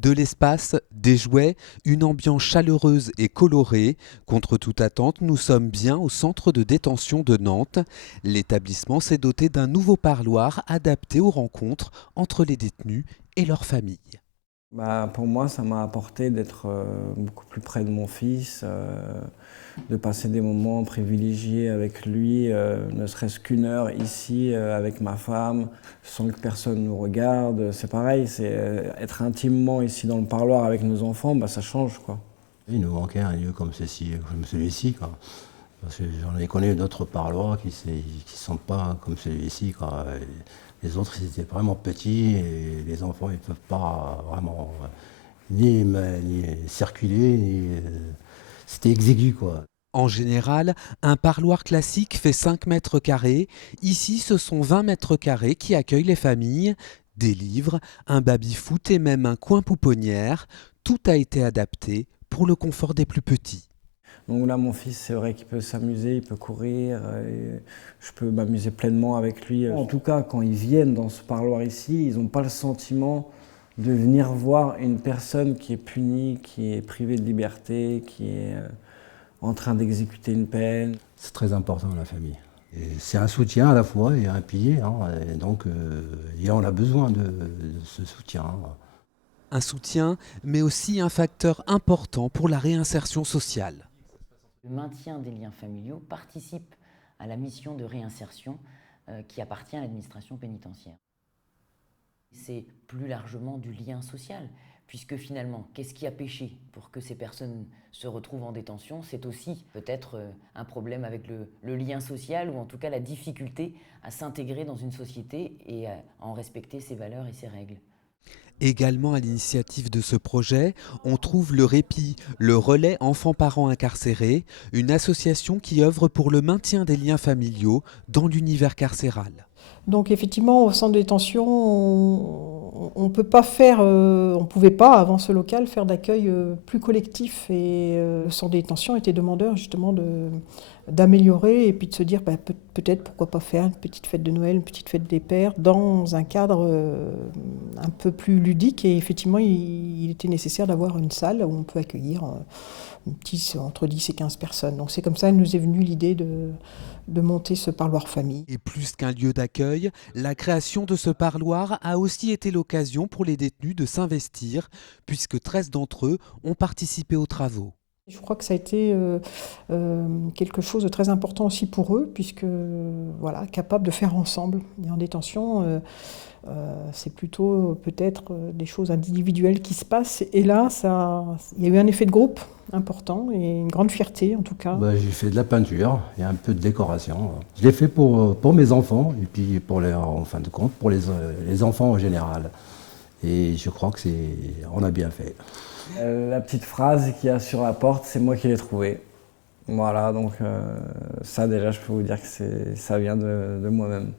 De l'espace, des jouets, une ambiance chaleureuse et colorée. Contre toute attente, nous sommes bien au centre de détention de Nantes. L'établissement s'est doté d'un nouveau parloir adapté aux rencontres entre les détenus et leurs familles. Pour moi, ça m'a apporté d'être beaucoup plus près de mon fils, de passer des moments privilégiés avec lui, ne serait-ce qu'une heure ici avec ma femme, sans que personne nous regarde. C'est pareil, c'est être intimement ici dans le parloir avec nos enfants, ça change, quoi. Il nous manquait un lieu comme ceci, comme celui-ci, quoi. Parce que j'en ai connu d'autres parloirs qui ne sont pas comme celui-ci, quoi. Les autres, ils étaient vraiment petits et les enfants, ils ne peuvent pas vraiment ni circuler, c'était exigu, quoi. En général, un parloir classique fait 5 mètres carrés. Ici, ce sont 20 mètres carrés qui accueillent les familles. Des livres, un baby-foot et même un coin pouponnière. Tout a été adapté pour le confort des plus petits. Donc là, mon fils, c'est vrai qu'il peut s'amuser, il peut courir, et je peux m'amuser pleinement avec lui. En tout cas, quand ils viennent dans ce parloir ici, ils n'ont pas le sentiment de venir voir une personne qui est punie, qui est privée de liberté, qui est en train d'exécuter une peine. C'est très important, la famille. C'est un soutien à la fois et un pilier, hein, et donc on a besoin de ce soutien. Un soutien, mais aussi un facteur important pour la réinsertion sociale. Le maintien des liens familiaux participe à la mission de réinsertion qui appartient à l'administration pénitentiaire. C'est plus largement du lien social, puisque finalement, qu'est-ce qui a péché pour que ces personnes se retrouvent en détention? C'est aussi peut-être un problème avec le lien social, ou en tout cas la difficulté à s'intégrer dans une société et à en respecter ses valeurs et ses règles. Également à l'initiative de ce projet, on trouve le Répit, le Relais Enfants-Parents Incarcérés, une association qui œuvre pour le maintien des liens familiaux dans l'univers carcéral. Donc effectivement, au centre de détention, on peut pas faire, on pouvait pas avant ce local faire d'accueil plus collectif. Et le centre de détention était demandeur justement d'améliorer et puis de se dire peut-être pourquoi pas faire une petite fête de Noël, une petite fête des pères dans un cadre un peu plus ludique. Et effectivement, il était nécessaire d'avoir une salle où on peut accueillir entre 10 et 15 personnes. Donc c'est comme ça que nous est venue l'idée de monter ce parloir famille. Et plus qu'un lieu d'accueil, la création de ce parloir a aussi été l'occasion pour les détenus de s'investir, puisque 13 d'entre eux ont participé aux travaux. Je crois que ça a été quelque chose de très important aussi pour eux, puisque voilà, capables de faire ensemble. Et en détention, c'est plutôt peut-être des choses individuelles qui se passent. Et là, il y a eu un effet de groupe important et une grande fierté en tout cas. J'ai fait de la peinture et un peu de décoration. Je l'ai fait pour mes enfants et puis en fin de compte pour les enfants en général. Et je crois que on a bien fait. La petite phrase qu'il y a sur la porte, c'est moi qui l'ai trouvée. Voilà, donc ça déjà, je peux vous dire que ça vient de moi-même.